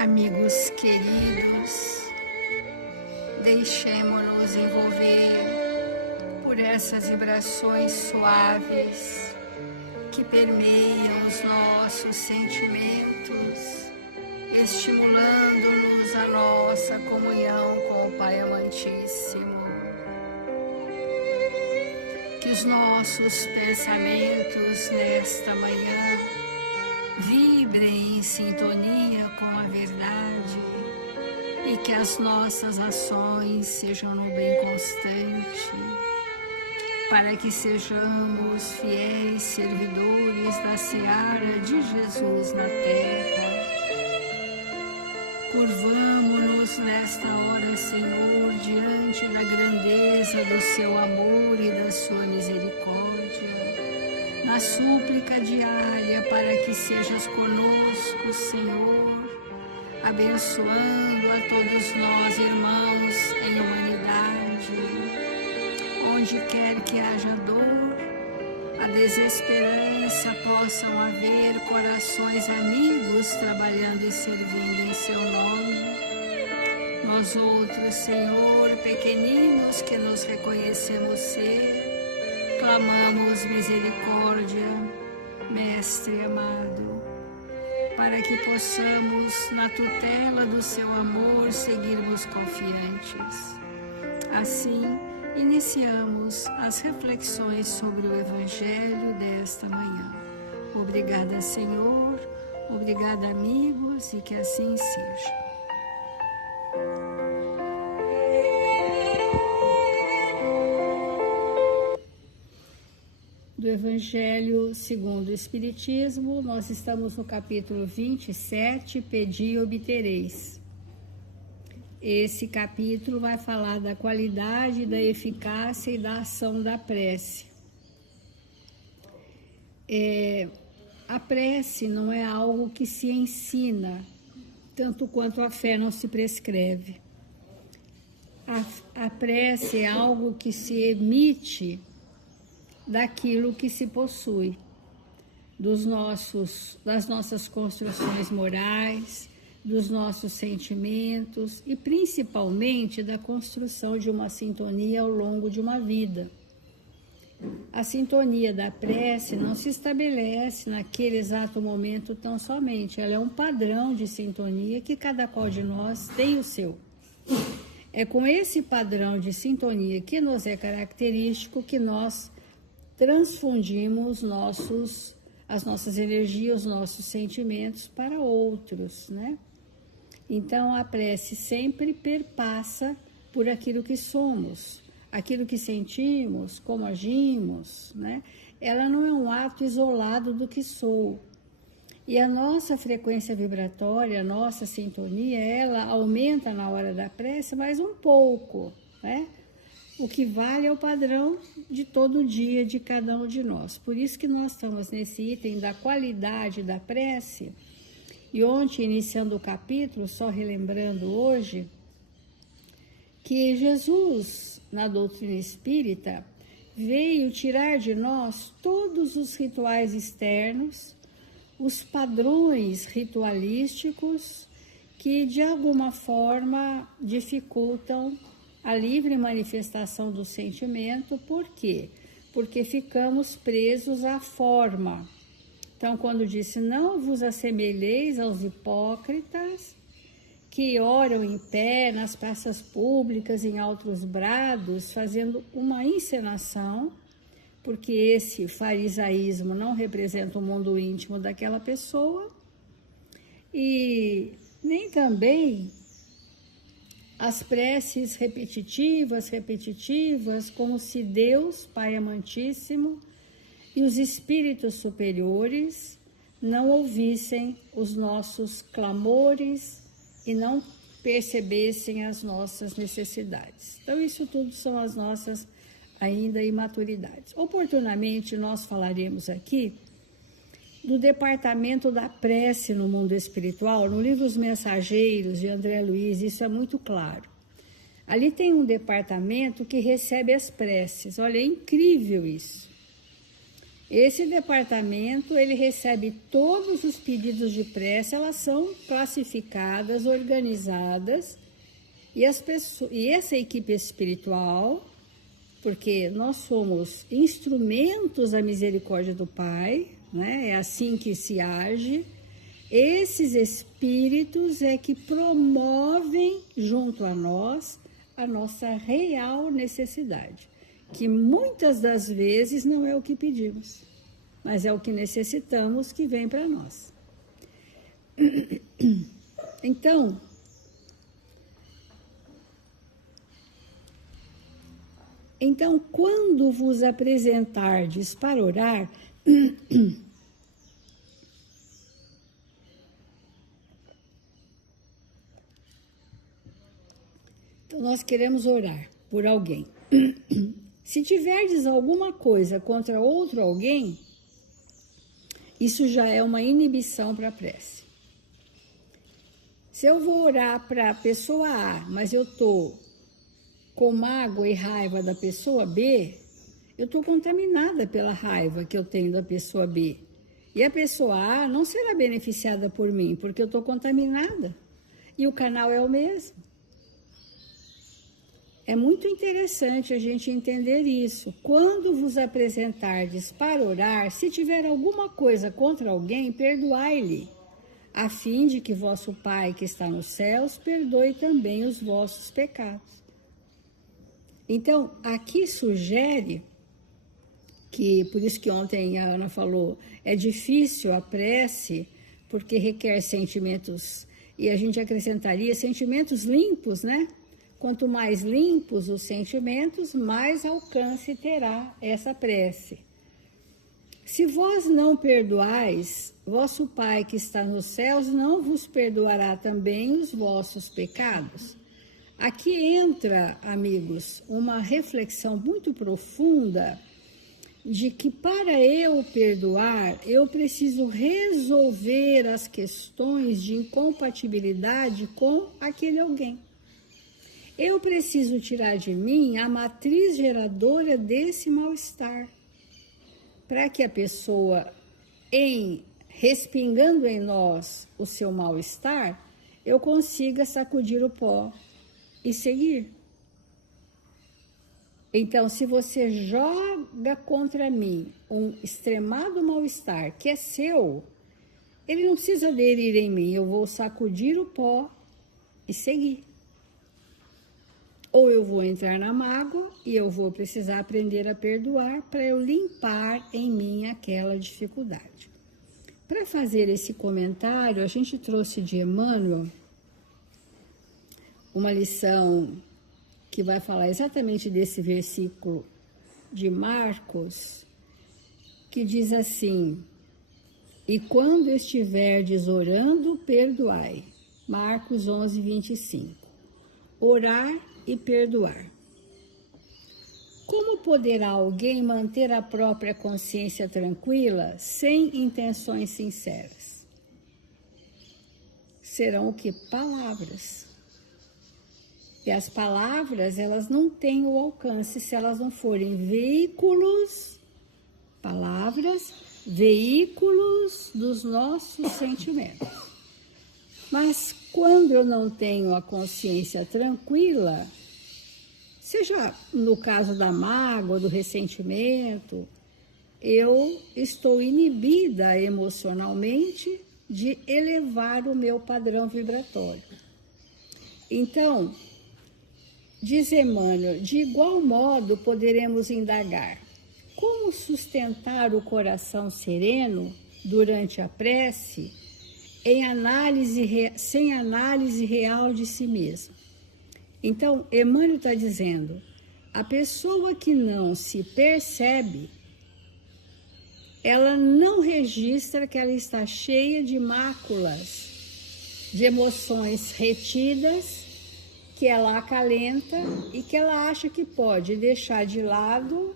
Amigos queridos, deixemo-nos envolver por essas vibrações suaves que permeiam os nossos sentimentos, estimulando-nos a nossa comunhão com o Pai Amantíssimo. Que os nossos pensamentos nesta manhã vibrem em sintonia com a verdade e que as nossas ações sejam no bem constante, para que sejamos fiéis servidores da seara de Jesus na terra. Curvamo-nos nesta hora, Senhor, diante da grandeza do seu amor e da sua misericórdia, na súplica diária para que sejas conosco, Senhor, abençoando a todos nós, irmãos, em humanidade. Onde quer que haja dor, a desesperança, possam haver corações amigos trabalhando e servindo em seu nome. Nós outros, Senhor, pequeninos que nos reconhecemos ser, clamamos misericórdia, Mestre amado, para que possamos, na tutela do seu amor, seguirmos confiantes. Assim, iniciamos as reflexões sobre o Evangelho desta manhã. Obrigada, Senhor, obrigada, amigos, e que assim seja. Do Evangelho segundo o Espiritismo, nós estamos no capítulo 27, Pedi e obtereis. Esse capítulo vai falar da qualidade, da eficácia e da ação da prece. A prece não é algo que se ensina, tanto quanto a fé não se prescreve. A prece é algo que se emite daquilo que se possui, das nossas construções morais, dos nossos sentimentos e principalmente da construção de uma sintonia ao longo de uma vida. A sintonia da prece não se estabelece naquele exato momento tão somente, ela é um padrão de sintonia que cada qual de nós tem o seu. É com esse padrão de sintonia que nos é característico que nós transfundimos as nossas energias, os nossos sentimentos para outros, né? Então, a prece sempre perpassa por aquilo que somos, aquilo que sentimos, como agimos, né? Ela não é um ato isolado do que sou. E a nossa frequência vibratória, a nossa sintonia, ela aumenta na hora da prece mais um pouco, né? O que vale é o padrão de todo dia de cada um de nós. Por isso que nós estamos nesse item da qualidade da prece. E ontem, iniciando o capítulo, só relembrando hoje, que Jesus, na doutrina espírita, veio tirar de nós todos os rituais externos, os padrões ritualísticos que, de alguma forma, dificultam a livre manifestação do sentimento. Por quê? Porque ficamos presos à forma. Então, quando disse, não vos assemelheis aos hipócritas que oram em pé nas praças públicas, em altos brados, fazendo uma encenação, porque esse farisaísmo não representa o mundo íntimo daquela pessoa, e nem também as preces repetitivas, como se Deus, Pai Amantíssimo, e os espíritos superiores não ouvissem os nossos clamores e não percebessem as nossas necessidades. Então, isso tudo são as nossas ainda imaturidades. Oportunamente, nós falaremos aqui do departamento da prece no mundo espiritual. No livro Os Mensageiros, de André Luiz, isso é muito claro. Ali tem um departamento que recebe as preces. Olha, é incrível isso. Esse departamento, ele recebe todos os pedidos de prece, elas são classificadas, organizadas, e essa equipe espiritual, porque nós somos instrumentos da misericórdia do Pai, né? É assim que se age. Esses espíritos é que promovem junto a nós a nossa real necessidade, que muitas das vezes não é o que pedimos, mas é o que necessitamos que vem para nós. Então, quando vos apresentardes para orar, então nós queremos orar por alguém. Se tiverdes alguma coisa contra outro alguém, isso já é uma inibição para a prece. Se eu vou orar para a pessoa A, mas eu estou com mágoa e raiva da pessoa B, eu estou contaminada pela raiva que eu tenho da pessoa B. E a pessoa A não será beneficiada por mim, porque eu estou contaminada. E o canal é o mesmo. É muito interessante a gente entender isso. Quando vos apresentardes para orar, se tiver alguma coisa contra alguém, perdoai-lhe, a fim de que vosso Pai que está nos céus perdoe também os vossos pecados. Então, aqui sugere que, por isso que ontem a Ana falou, é difícil a prece, porque requer sentimentos, e a gente acrescentaria sentimentos limpos, né? Quanto mais limpos os sentimentos, mais alcance terá essa prece. Se vós não perdoais, vosso Pai que está nos céus não vos perdoará também os vossos pecados. Aqui entra, amigos, uma reflexão muito profunda de que para eu perdoar, eu preciso resolver as questões de incompatibilidade com aquele alguém. Eu preciso tirar de mim a matriz geradora desse mal-estar, para que a pessoa, respingando em nós o seu mal-estar, eu consiga sacudir o pó e seguir. Então, se você joga contra mim um extremado mal-estar que é seu, ele não precisa aderir em mim, eu vou sacudir o pó e seguir. Ou eu vou entrar na mágoa e eu vou precisar aprender a perdoar para eu limpar em mim aquela dificuldade. Para fazer esse comentário, a gente trouxe de Emmanuel uma lição que vai falar exatamente desse versículo de Marcos, que diz assim: e quando estiverdes orando, perdoai. Marcos 11, 25. Orar e perdoar. Como poderá alguém manter a própria consciência tranquila sem intenções sinceras? Serão o que? Palavras. E as palavras, elas não têm o alcance se elas não forem veículos, palavras, veículos dos nossos sentimentos. Mas quando eu não tenho a consciência tranquila, seja no caso da mágoa, do ressentimento, eu estou inibida emocionalmente de elevar o meu padrão vibratório. Então, diz Emmanuel, de igual modo poderemos indagar como sustentar o coração sereno durante a prece sem análise real de si mesmo. Então, Emmanuel está dizendo, a pessoa que não se percebe, ela não registra que ela está cheia de máculas, de emoções retidas, que ela acalenta e que ela acha que pode deixar de lado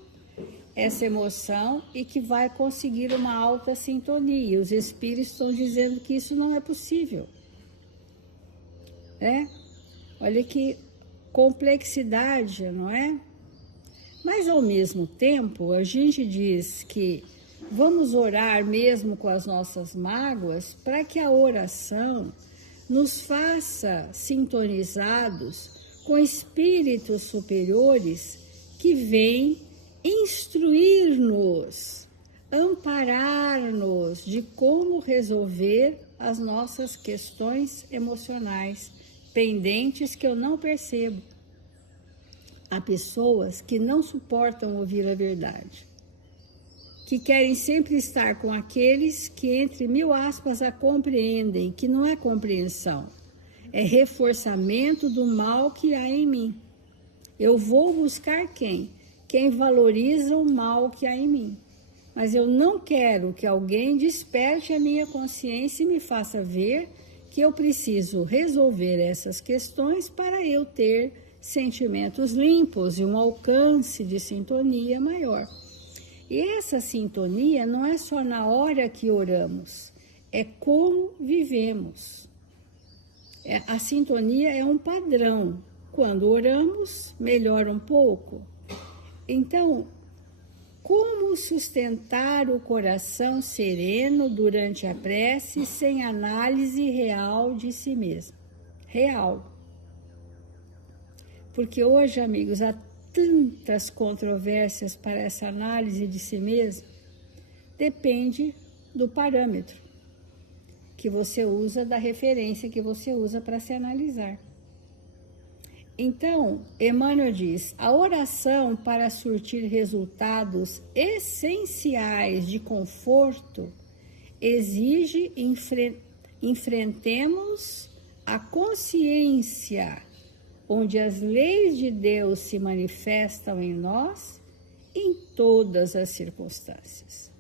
essa emoção e que vai conseguir uma alta sintonia. Os espíritos estão dizendo que isso não é possível. Olha que complexidade, não é? Mas, ao mesmo tempo, a gente diz que Vamos orar mesmo com as nossas mágoas, para que a oração nos faça sintonizados com espíritos superiores que vêm instruir-nos, amparar-nos de como resolver as nossas questões emocionais pendentes que eu não percebo. Há pessoas que não suportam ouvir a verdade, que querem sempre estar com aqueles que, entre mil aspas, a compreendem, que não é compreensão, é reforçamento do mal que há em mim. Eu vou buscar quem? Quem valoriza o mal que há em mim. Mas eu não quero que alguém desperte a minha consciência e me faça ver que eu preciso resolver essas questões para eu ter sentimentos limpos e um alcance de sintonia maior. E essa sintonia não é só na hora que oramos, é como vivemos. A sintonia é um padrão. Quando oramos, melhora um pouco. Então, como sustentar o coração sereno durante a prece sem análise real de si mesmo? Real. Porque hoje, amigos, há tantas controvérsias para essa análise de si mesmo. Depende do parâmetro que você usa, da referência que você usa para se analisar. Então, Emmanuel diz, a oração para surtir resultados essenciais de conforto exige enfrentemos a consciência onde as leis de Deus se manifestam em nós em todas as circunstâncias.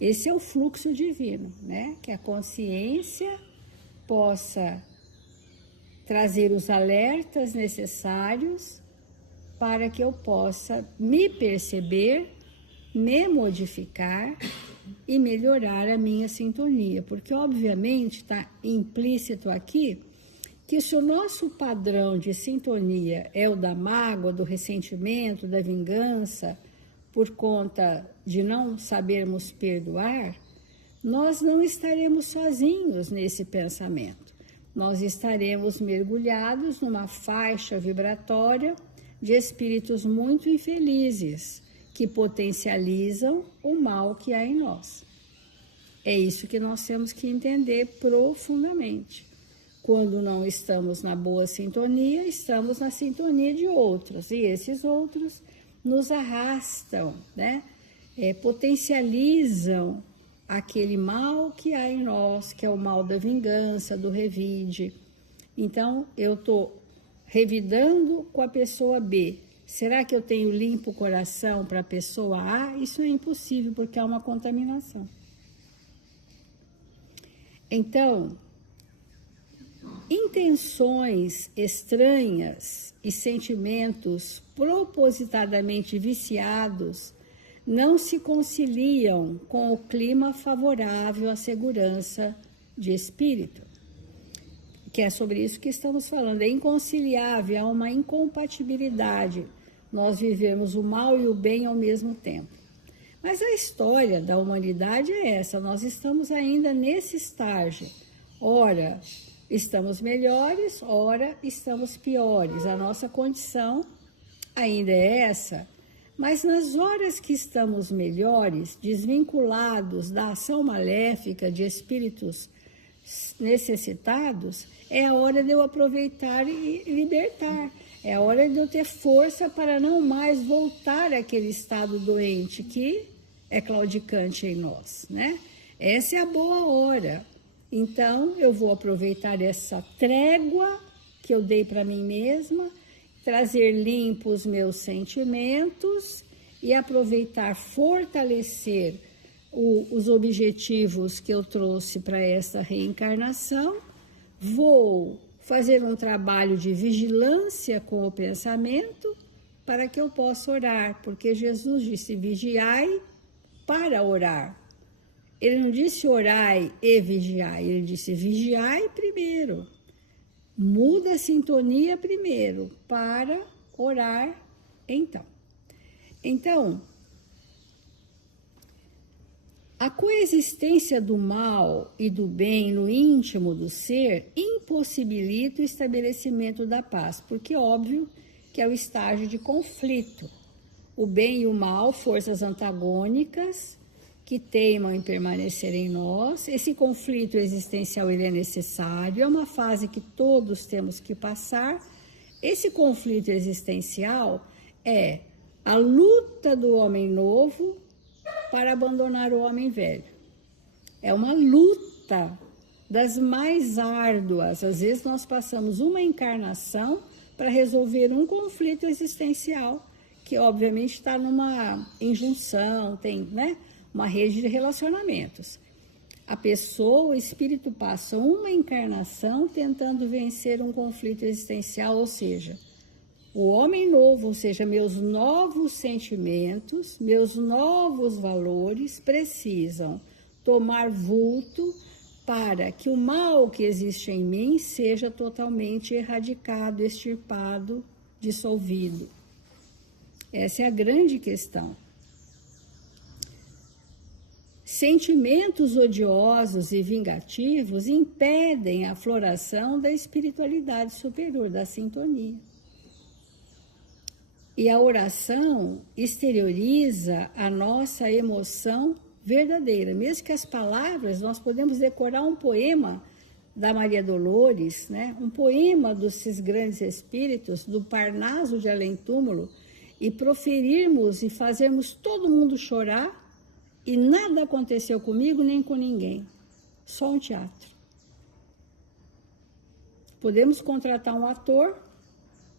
Esse é o fluxo divino, né? Que a consciência possa trazer os alertas necessários para que eu possa me perceber, me modificar e melhorar a minha sintonia. Porque, obviamente, está implícito aqui que se o nosso padrão de sintonia é o da mágoa, do ressentimento, da vingança, por conta de não sabermos perdoar, nós não estaremos sozinhos nesse pensamento. Nós estaremos mergulhados numa faixa vibratória de espíritos muito infelizes, que potencializam o mal que há em nós. É isso que nós temos que entender profundamente. Quando não estamos na boa sintonia, estamos na sintonia de outros, e esses outros nos arrastam, né? Potencializam aquele mal que há em nós, que é o mal da vingança, do revide. Então, eu estou revidando com a pessoa B. Será que eu tenho limpo o coração para a pessoa A? Isso é impossível, porque há uma contaminação. Então, intenções estranhas e sentimentos propositadamente viciados não se conciliam com o clima favorável à segurança de espírito, que é sobre isso que estamos falando. É inconciliável, há uma incompatibilidade nós vivemos o mal e o bem ao mesmo tempo. Mas a história da humanidade é essa, nós estamos ainda nesse estágio. Ora, estamos melhores, ora, estamos piores. A nossa condição ainda é essa. Mas nas horas que estamos melhores, desvinculados da ação maléfica de espíritos necessitados, é a hora de eu aproveitar e libertar. É a hora de eu ter força para não mais voltar àquele estado doente que é claudicante em nós, né? Essa é a boa hora. Então, eu vou aproveitar essa trégua que eu dei para mim mesma, trazer limpo os meus sentimentos e aproveitar, fortalecer os objetivos que eu trouxe para essa reencarnação. Vou fazer um trabalho de vigilância com o pensamento para que eu possa orar, porque Jesus disse vigiai para orar. Ele não disse orai e vigiai, ele disse vigiai primeiro. Muda a sintonia primeiro para orar então. Então, A coexistência do mal e do bem no íntimo do ser impossibilita o estabelecimento da paz, porque óbvio que é o estágio de conflito. O bem e o mal, forças antagônicas que teimam em permanecer em nós. Esse conflito existencial ele é necessário, é uma fase que todos temos que passar. Esse conflito existencial é a luta do homem novo para abandonar o homem velho. É uma luta das mais árduas. Às vezes nós passamos uma encarnação para resolver um conflito existencial, que obviamente está numa injunção, tem, né, uma rede de relacionamentos. A pessoa, o espírito passa uma encarnação tentando vencer um conflito existencial, ou seja, o homem novo, ou seja, meus novos sentimentos, meus novos valores precisam tomar vulto para que o mal que existe em mim seja totalmente erradicado, extirpado, dissolvido. Essa é a grande questão. Sentimentos odiosos e vingativos impedem a floração da espiritualidade superior, da sintonia. E a oração exterioriza a nossa emoção verdadeira. Mesmo que as palavras, nós podemos decorar um poema da Maria Dolores, né? Um poema desses grandes espíritos, do Parnaso de Além-Túmulo, e proferirmos e fazermos todo mundo chorar, e nada aconteceu comigo nem com ninguém. Só um teatro. Podemos contratar um ator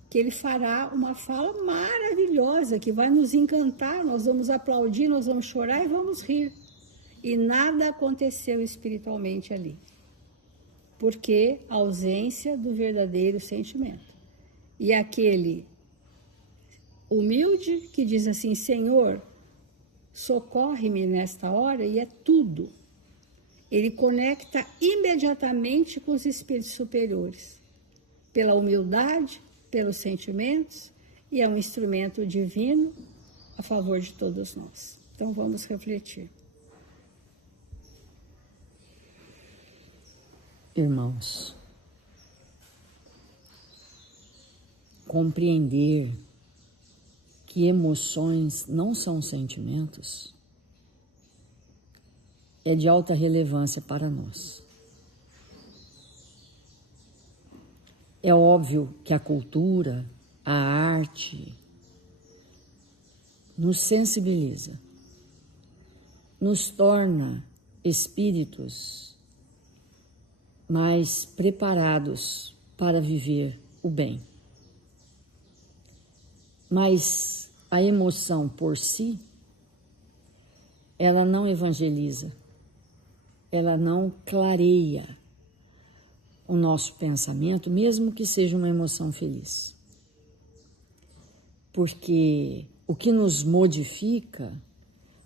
que ele fará uma fala maravilhosa, que vai nos encantar, nós vamos aplaudir, nós vamos chorar e vamos rir. E nada aconteceu espiritualmente ali. Porque a ausência do verdadeiro sentimento. E aquele humilde que diz assim, Senhor, socorre-me nesta hora, e é tudo. Ele conecta imediatamente com os espíritos superiores, pela humildade, pelos sentimentos, e é um instrumento divino a favor de todos nós. Então vamos refletir. Irmãos, compreender que emoções não são sentimentos é de alta relevância para nós. É óbvio que a cultura, a arte, nos sensibiliza, nos torna espíritos mais preparados para viver o bem. Mas a emoção por si, ela não evangeliza, ela não clareia o nosso pensamento, mesmo que seja uma emoção feliz. Porque o que nos modifica,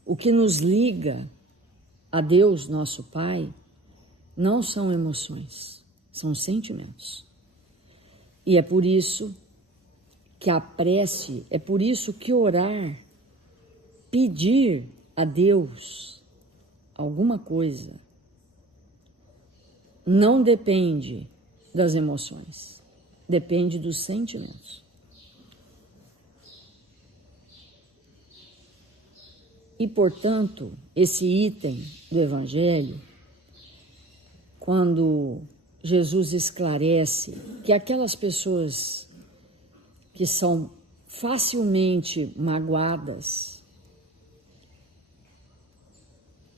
o que nos liga a Deus, nosso Pai, não são emoções, são sentimentos. E é por isso que a prece, é por isso que orar, pedir a Deus alguma coisa, não depende das emoções, depende dos sentimentos. E, portanto, esse item do Evangelho, quando Jesus esclarece que aquelas pessoas que são facilmente magoadas,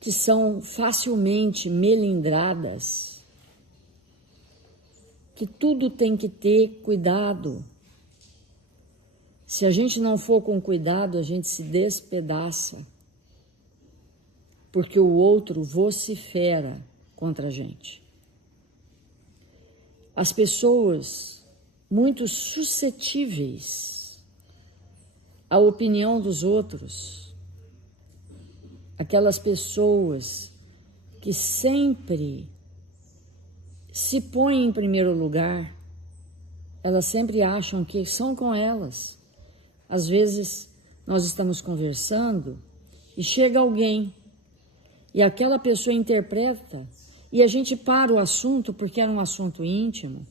que são facilmente melindradas, que tudo tem que ter cuidado. Se a gente não for com cuidado, a gente se despedaça, porque o outro vocifera contra a gente. As pessoas muito suscetíveis à opinião dos outros, aquelas pessoas que sempre se põem em primeiro lugar, elas sempre acham que são com elas. Às vezes nós estamos conversando e chega alguém e aquela pessoa interpreta, e a gente para o assunto porque era um assunto íntimo,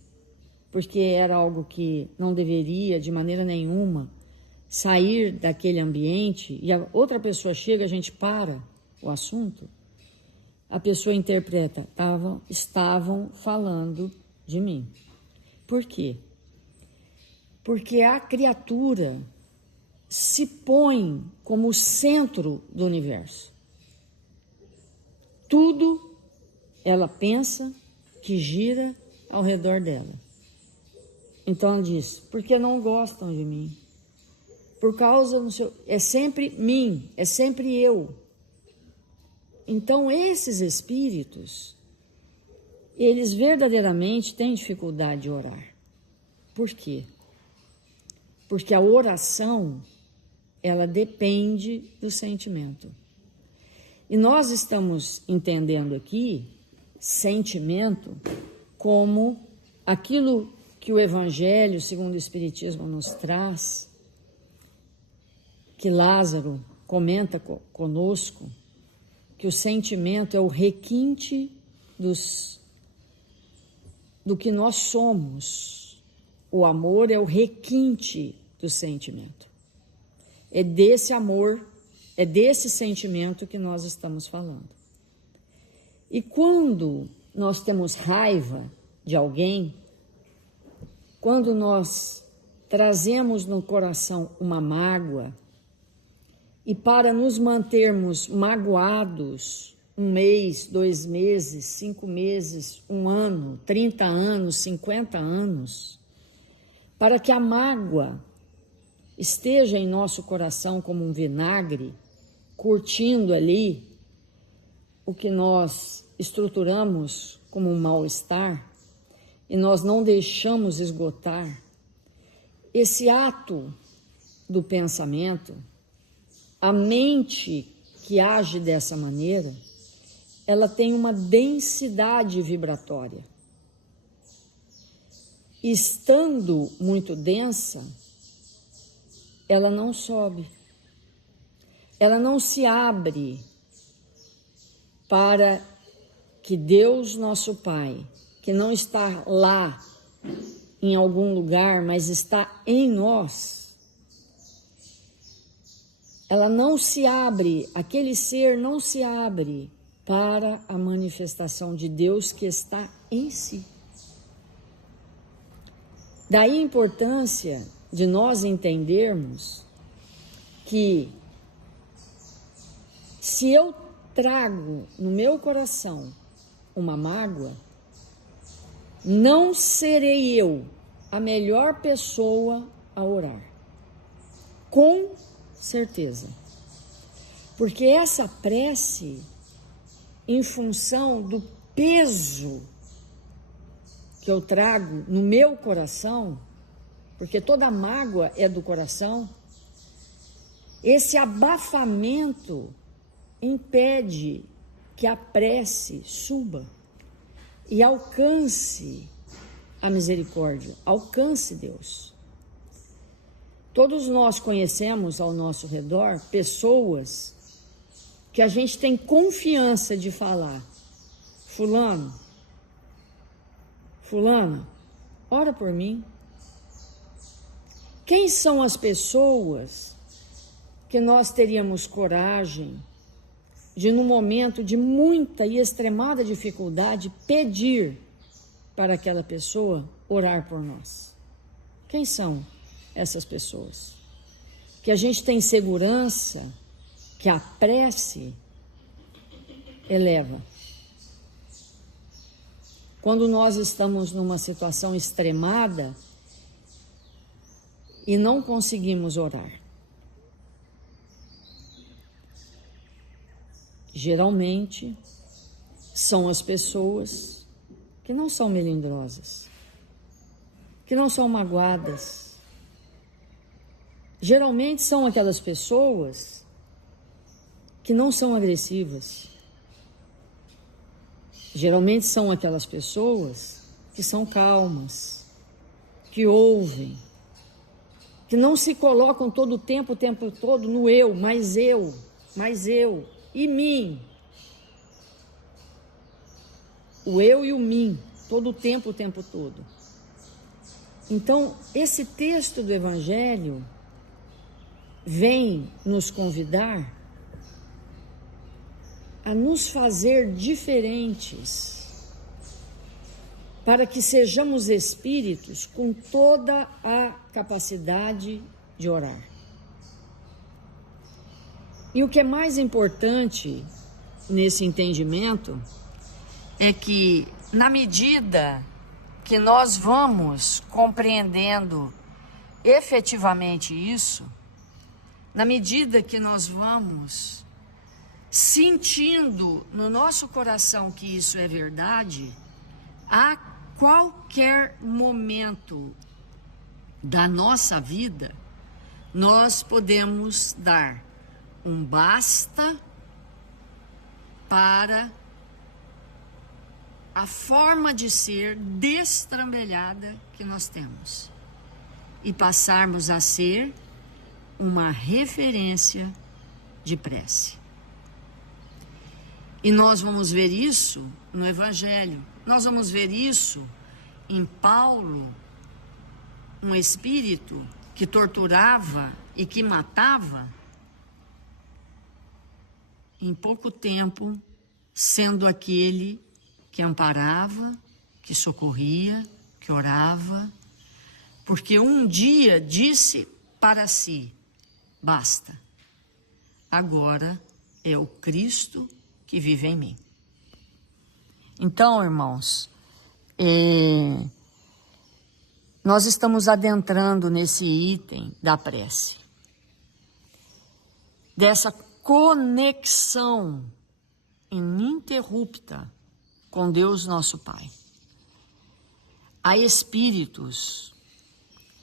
porque era algo que não deveria de maneira nenhuma sair daquele ambiente, e a outra pessoa chega, a gente para o assunto, a pessoa interpreta, estavam falando de mim. Por quê? Porque a criatura se põe como o centro do universo. Tudo ela pensa que gira ao redor dela. Então ela diz, porque não gostam de mim? Por causa, é sempre mim, é sempre eu. Então esses espíritos, eles verdadeiramente têm dificuldade de orar. Por quê? Porque a oração, ela depende do sentimento. E nós estamos entendendo aqui sentimento como aquilo que o Evangelho, segundo o Espiritismo, nos traz, que Lázaro comenta conosco, que o sentimento é o requinte do que nós somos. O amor é o requinte do sentimento. É desse amor, é desse sentimento que nós estamos falando. E quando nós temos raiva de alguém, quando nós trazemos no coração uma mágoa, e para nos mantermos magoados 1 mês, 2 meses, 5 meses, 1 ano, 30 anos, 50 anos, para que a mágoa esteja em nosso coração como um vinagre, curtindo ali o que nós estruturamos como um mal-estar, e nós não deixamos esgotar, esse ato do pensamento, a mente que age dessa maneira, ela tem uma densidade vibratória. Estando muito densa, ela não sobe, ela não se abre para que Deus, nosso Pai, que não está lá em algum lugar, mas está em nós, ela não se abre, aquele ser não se abre para a manifestação de Deus que está em si. Daí a importância de nós entendermos que se eu trago no meu coração uma mágoa, não serei eu a melhor pessoa a orar. Com certeza. Porque essa prece, em função do peso que eu trago no meu coração, porque toda mágoa é do coração, esse abafamento impede que a prece suba e alcance a misericórdia, alcance Deus. Todos nós conhecemos ao nosso redor pessoas que a gente tem confiança de falar, fulano, fulana, ora por mim. Quem são as pessoas que nós teríamos coragem de, num momento de muita e extremada dificuldade, pedir para aquela pessoa orar por nós? Quem são essas pessoas? Que a gente tem segurança que a prece eleva. Quando nós estamos numa situação extremada e não conseguimos orar, geralmente são as pessoas que não são melindrosas, que não são magoadas. Geralmente são aquelas pessoas que não são agressivas. Geralmente são aquelas pessoas que são calmas, que ouvem, que não se colocam todo o tempo todo no eu, e mim. o eu e o mim, todo o tempo todo. Então, esse texto do Evangelho vem nos convidar a nos fazer diferentes, para que sejamos espíritos com toda a capacidade de orar. E o que é mais importante nesse entendimento é que, na medida que nós vamos compreendendo efetivamente isso, na medida que nós vamos sentindo no nosso coração que isso é verdade, a qualquer momento da nossa vida, nós podemos dar um basta para a forma de ser destrambelhada que nós temos e passarmos a ser uma referência de prece. E nós vamos ver isso no Evangelho. Nós vamos ver isso em Paulo, um espírito que torturava e que matava, em pouco tempo, sendo aquele que amparava, que socorria, que orava, porque um dia disse para si: basta, agora é o Cristo que vive em mim. Então, irmãos, nós estamos adentrando nesse item da prece, dessa conexão ininterrupta com Deus nosso Pai. Há espíritos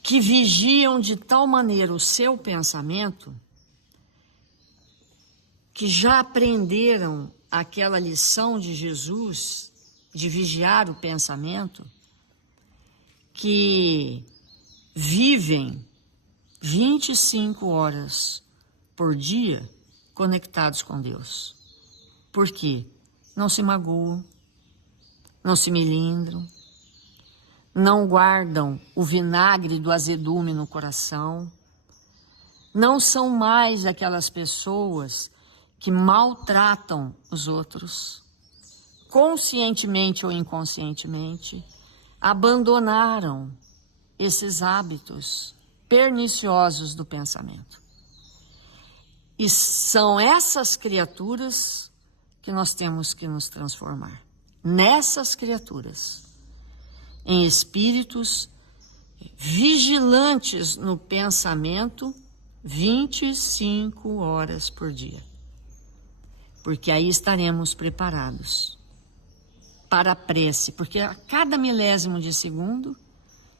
que vigiam de tal maneira o seu pensamento que já aprenderam aquela lição de Jesus de vigiar o pensamento, que vivem 25 horas por dia conectados com Deus. Por quê? Não se magoam, não se melindram, não guardam o vinagre do azedume no coração, não são mais aquelas pessoas que maltratam os outros, conscientemente ou inconscientemente, abandonaram esses hábitos perniciosos do pensamento. E são essas criaturas que nós temos que nos transformar. Nessas criaturas, em espíritos vigilantes no pensamento 25 horas por dia. Porque aí estaremos preparados para a prece, porque a cada milésimo de segundo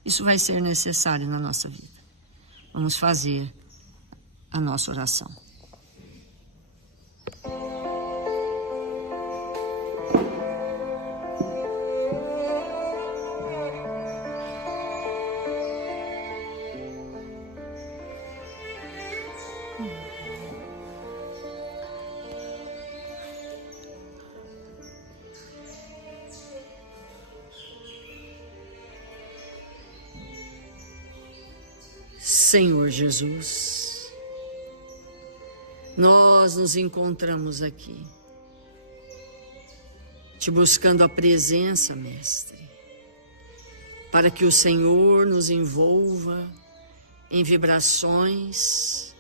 isso vai ser necessário na nossa vida. Vamos fazer a nossa oração. Senhor Jesus, nós nos encontramos aqui, te buscando a presença, Mestre, para que o Senhor nos envolva em vibrações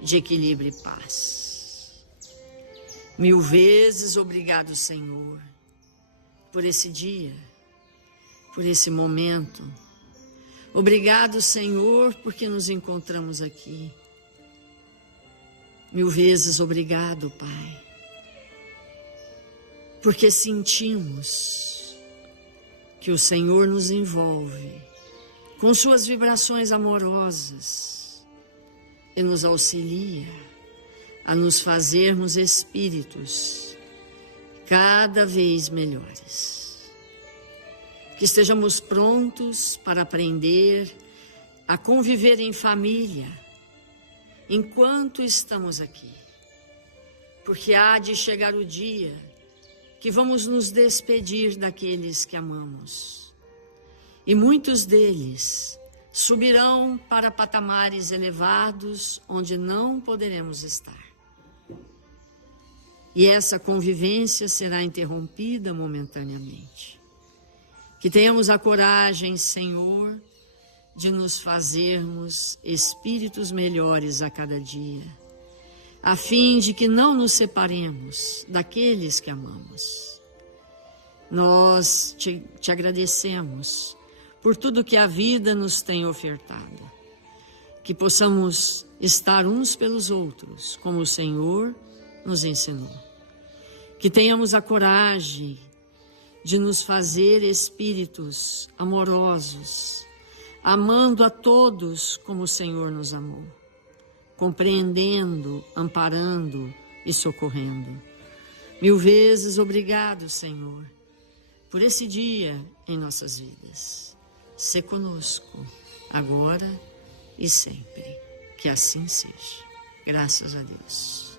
de equilíbrio e paz. 1000 vezes obrigado, Senhor, por esse dia, por esse momento. Obrigado, Senhor, porque nos encontramos aqui. 1000 vezes obrigado, Pai, porque sentimos que o Senhor nos envolve com suas vibrações amorosas e nos auxilia a nos fazermos espíritos cada vez melhores. Que estejamos prontos para aprender a conviver em família enquanto estamos aqui. Porque há de chegar o dia que vamos nos despedir daqueles que amamos. E muitos deles subirão para patamares elevados onde não poderemos estar. E essa convivência será interrompida momentaneamente. Que tenhamos a coragem, Senhor, de nos fazermos espíritos melhores a cada dia, a fim de que não nos separemos daqueles que amamos. Nós te agradecemos por tudo que a vida nos tem ofertado, que possamos estar uns pelos outros, como o Senhor nos ensinou. Que tenhamos a coragem de nos fazer espíritos amorosos, amando a todos como o Senhor nos amou, compreendendo, amparando e socorrendo. 1000 vezes obrigado, Senhor, por esse dia em nossas vidas. Sê conosco, agora e sempre. Que assim seja. Graças a Deus.